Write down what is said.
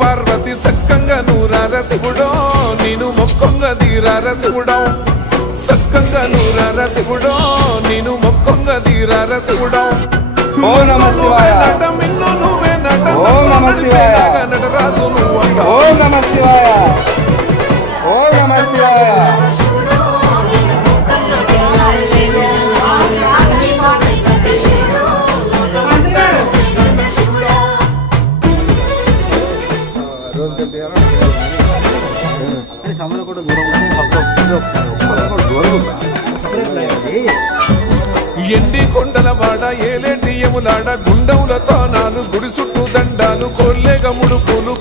పార్వతి సక్కంగా నూరార శివుడో నేను మొక్కంగా తీరార శివుడో సక్కంగా నూరార శివుడో నేను మొక్కంగా తీరార శివుడో ఓం నమః శివాయ నువ్వే నట ఓం నమః శివాయ నటరాజు నువ్వు అంట ఓం నమః శివాయ ఓం నమః శివాయ ఎండి కొండలవాడ ఏలేటి యములాడ గుండములతో నాలు గుడి చుట్టూ దండాలు కోల్లేగ ముడుపులు